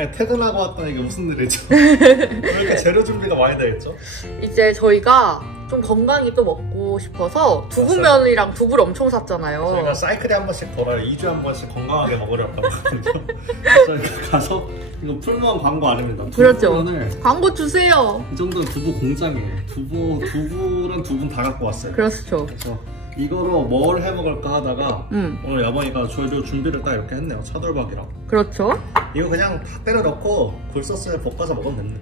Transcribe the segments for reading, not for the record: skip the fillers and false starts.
네, 퇴근하고 왔더니 이게 무슨 일이죠? 왜 이렇게 재료 준비가 많이 되겠죠? 이제 저희가 좀 건강히 또 먹고 싶어서 두부면이랑 두부를 엄청 샀잖아요. 저희가 사이클에 한 번씩 돌아요. 2주에 한 번씩 건강하게 먹으려고 하거든요. 저희가 가서 이거 풀무원 광고 아닙니다. 그렇죠. 광고 주세요. 이 정도는 두부 공장이에요. 두부랑 두분 다 갖고 왔어요. 그렇죠. 그래서 이거로 뭘 해 먹을까 하다가 오늘 야봉이가 재료 준비를 딱 이렇게 했네요. 차돌박이랑. 그렇죠. 이거 그냥 다 때려 넣고 굴소스에 볶아서 먹으면 됩니다.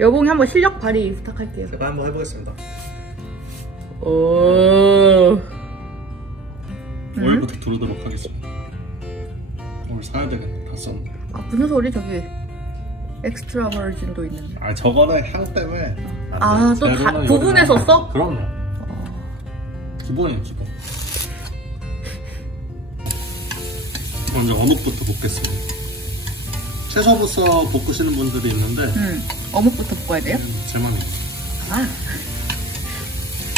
여봉이 한번 실력 발휘 부탁할게요. 제가 한번 해보겠습니다. 오. 오일부터 두르도록 하겠습니다. 오일 사야 되겠네. 다 썼네. 아 무슨 소리? 저기 엑스트라 버진도 있는데. 아 저거는 향 때문에. 아 또 부분에서 써? 그럼요. 기본이에요 기본. 먼저 어묵부터 볶겠습니다. 채소부터 볶으시는 분들이 있는데 어묵부터 볶아야 돼요? 제 맘이에요. 아.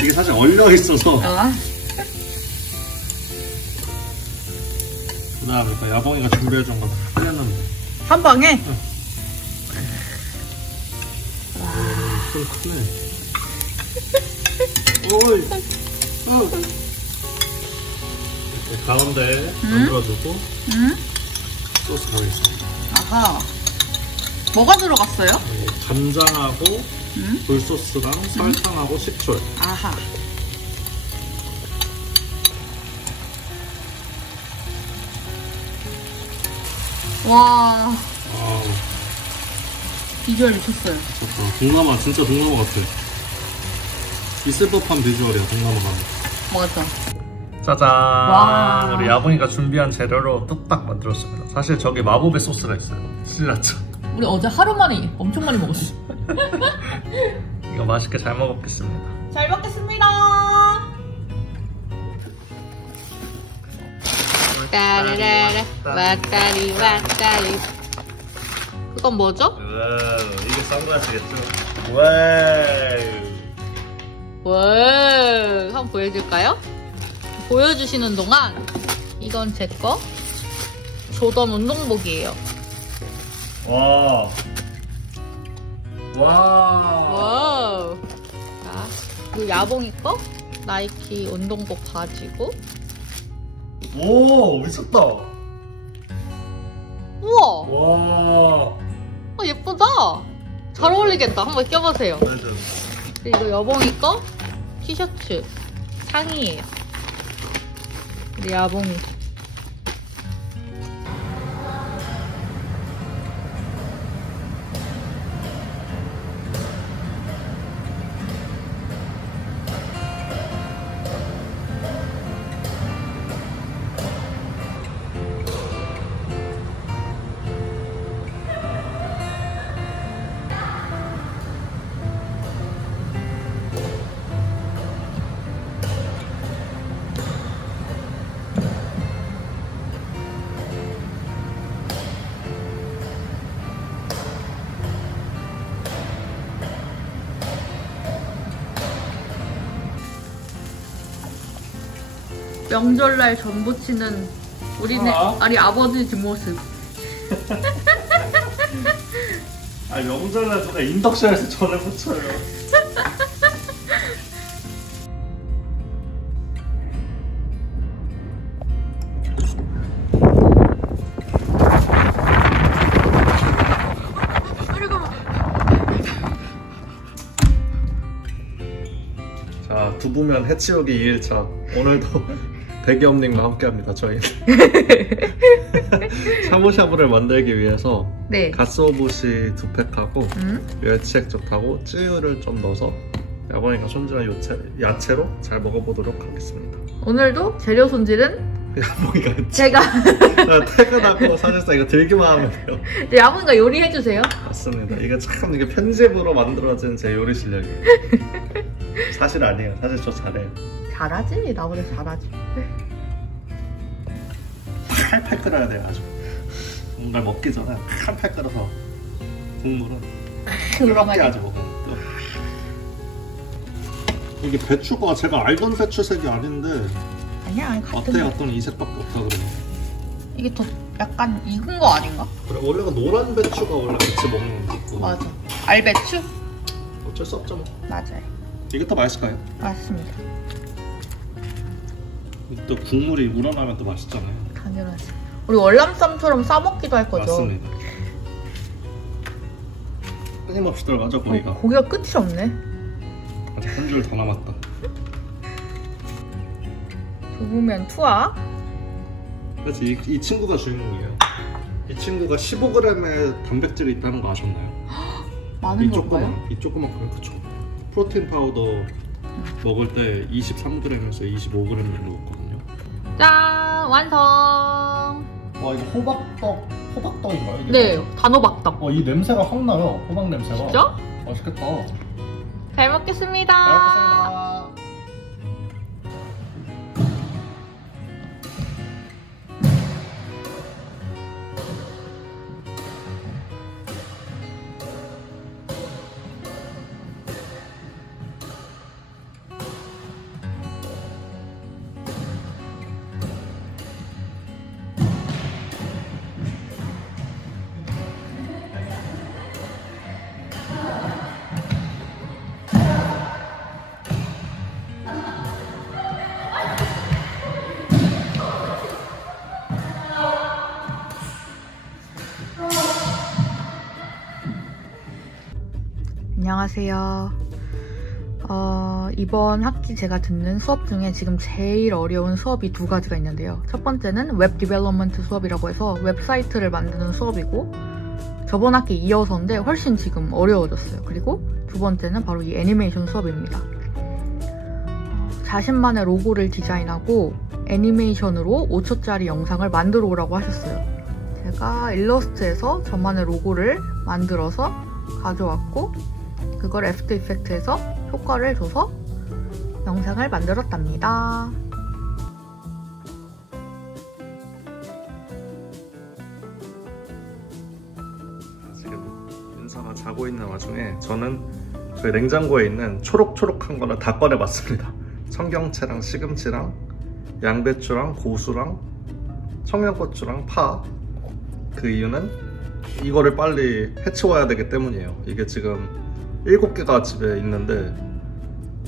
이게 사실 얼려 있어서. 아. 그 다음에 야봉이가 준비해준 거 다 끓였는데 한 방에? 응. 좀 크네. 오이. 가운데 만들어주고 소스 가겠습니다. 아하. 뭐가 들어갔어요? 간장하고 굴소스랑 설탕하고 식초. 아하. 와. 아우. 비주얼 미쳤어요. 좋다. 동남아 진짜 동남아 같아. 있을 법한 비주얼이야 동남아 가면. 맞아. 짜잔. 와. 우리 야봉이가 준비한 재료로 뚝딱 만들었습니다. 사실 저기 마법의 소스가 있어요. 스리라차. 우리 어제 하루 만에 엄청 많이 먹었어. 이거 맛있게 잘 먹겠습니다. 잘 먹겠습니다. 따라라라 왔다리 왔다리. 그건 뭐죠? 이게 선글라스겠죠? 와, 한번 보여줄까요? 보여주시는 동안 이건 제 거 조던 운동복이에요. 와. 와우. 자, 그 야봉이 거 나이키 운동복 가지고. 오, 미쳤다. 우와. 와. 예쁘다. 잘 어울리겠다. 한번 껴보세요. 그리고 여봉이 거 티셔츠 상의예요. 우리 야봉이. 명절날 전 부치는 우리네 아니 아버지 뒷모습. 아 명절날 누가 인덕션에서 전을 붙여요. 자 두부면 해치우기 2일차 오늘도 대기업님과 함께합니다. 저희는 샤브샤브를 만들기 위해서 네. 가스오부시 2팩하고 멸치액젓하고 쯔유를 좀 넣어서 야봉이가 손질한 야채로 잘 먹어보도록 하겠습니다. 오늘도 재료 손질은 야봉이가 했지. 제가 퇴근하고 사실상 이거 들기만 하면 돼요. 야봉이가 요리해주세요. 맞습니다. 이게 참 이게 편집으로 만들어진 제 요리 실력이에요. 사실 아니에요. 사실 저 잘해요. 잘하지? 나보다 잘하지. 팔팔 끓여야 돼요. 아주 뭔가 먹기 전에 팔팔 끓여서 국물은 뜨겁게 아주 먹어요. 이게 배추가 제가 알던 배추색이 아닌데 아니야 같은 마트에 갔더니 이 색밖에 없다 그래요. 이게 더 약간 익은 거 아닌가? 그래, 원래가 노란 배추가 원래 같이 먹는 거고. 맞아. 알배추? 어쩔 수 없죠 뭐. 맞아요. 이게 더 맛있을까요? 맞습니다. 또 국물이 우러나면 또 맛있잖아요. 당연하지. 우리 월남쌈처럼 싸먹기도 할 거죠? 맞습니다. 끊임없이 들어가죠 고기가. 고기가 끝이 없네. 아직 한 줄 더 남았다. 두부면 투하. 그래서 이 친구가 주인공이에요. 이 친구가 15g의 단백질이 있다는 거 아셨나요? 많은 건가요? 이 조그맣고요. 그쵸. 프로틴 파우더 먹을 때 23g에서 25g 정도 먹거든요. 짠! 완성! 와 이거 호박떡인가요? 이게? 네, 단호박떡. 이 냄새가 확 나요. 호박 냄새가. 진짜? 맛있겠다. 잘 먹겠습니다. 잘 먹겠습니다. 안녕하세요. 이번 학기 제가 듣는 수업 중에 지금 제일 어려운 수업이 두 가지가 있는데요. 첫 번째는 웹 디벨롭먼트 수업이라고 해서 웹사이트를 만드는 수업이고, 저번 학기 이어서인데 훨씬 지금 어려워졌어요. 그리고 두 번째는 바로 이 애니메이션 수업입니다. 자신만의 로고를 디자인하고 애니메이션으로 5초짜리 영상을 만들어 오라고 하셨어요. 제가 일러스트에서 저만의 로고를 만들어서 가져왔고, 그걸 애프터 이펙트에서 효과를 줘서 영상을 만들었답니다. 지금 윤서가 자고 있는 와중에 저는 저희 냉장고에 있는 초록초록한 거는 다 꺼내봤습니다. 청경채랑 시금치랑 양배추랑 고수랑 청양고추랑 파. 그 이유는 이거를 빨리 해치워야 되기 때문이에요. 이게 지금 7개가 집에 있는데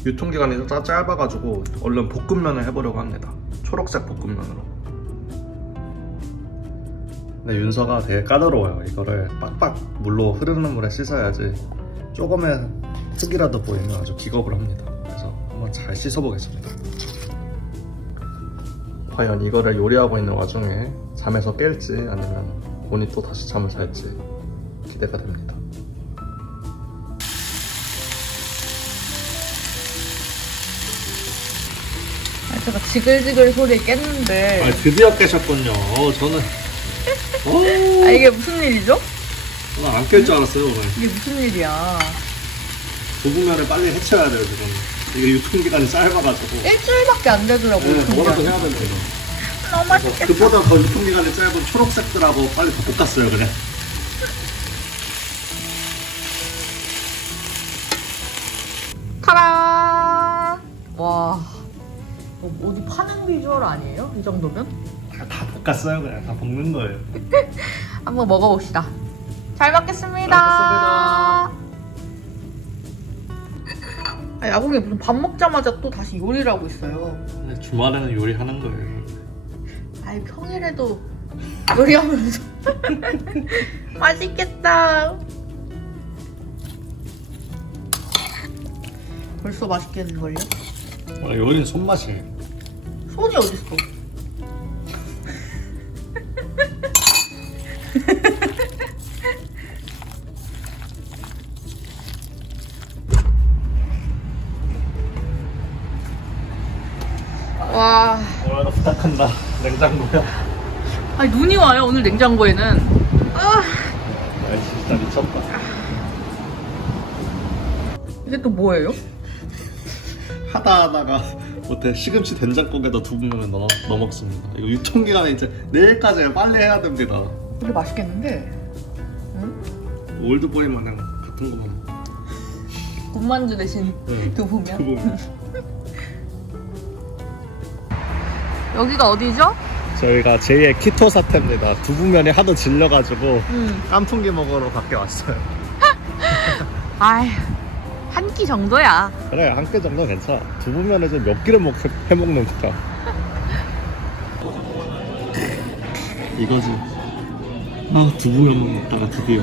유통기간이 짧아가지고 얼른 볶음면을 해보려고 합니다. 초록색 볶음면으로. 근데 윤서가 되게 까다로워요. 이거를 빡빡 물로 흐르는 물에 씻어야지 조금의 흙이라도 보이면 아주 기겁을 합니다. 그래서 한번 잘 씻어보겠습니다. 과연 이거를 요리하고 있는 와중에 잠에서 깰지 아니면 본이 또 다시 잠을 잘지 기대가 됩니다. 제가 지글지글 소리에 깼는데. 드디어 깨셨군요. 저는 이게 무슨 일이죠? 저는 안 깰 줄 알았어요 오늘. 이게 무슨 일이야? 두부면을 빨리 해쳐야 돼요 지금. 이게 유통기간이 짧아가지고 일주일밖에 안 되더라고요. 네, 뭐라도 해야 됩니다. 너무 맛있겠다. 그보다 더 유통기간이 짧은 초록색들하고 빨리 더 볶았어요 그냥. 타란! 와, 어디 파는 비주얼 아니에요? 이 정도면? 다 볶았어요 그냥. 다 볶는 거예요. 한번 먹어봅시다. 잘 먹겠습니다. 잘 먹겠습니다. 야구이 무슨 밥 먹자마자 또 다시 요리를 하고 있어요. 주말에는 요리하는 거예요. 평일에도 요리하면서 맛있겠다. 벌써 맛있겠는걸요? 요리는 손맛이에요. 손이 어딨어? 와. 오늘도 부탁한다. 냉장고야. 눈이 와요 오늘 냉장고에는. 날씨 진짜 미쳤다. 이게 또 뭐예요? 하다가 못해 시금치 된장국에다 두부면을 넣어 먹습니다. 이거 유통기간이 이제 내일까지 빨리 해야 됩니다. 이게 맛있겠는데? 응? 올드보이 마냥 같은 거만. 군만두 대신 두부면? 두부면. 여기가 어디죠? 저희가 제2의 키토 사태입니다. 두부면이 하도 질려가지고 깐풍기 먹으러 밖에 왔어요. 아휴, 한 끼 정도야. 그래, 한 끼 정도 괜찮아. 두부면에 좀 몇 끼를 해먹는 거야. 이거지. 아, 두부면 먹다가 드디어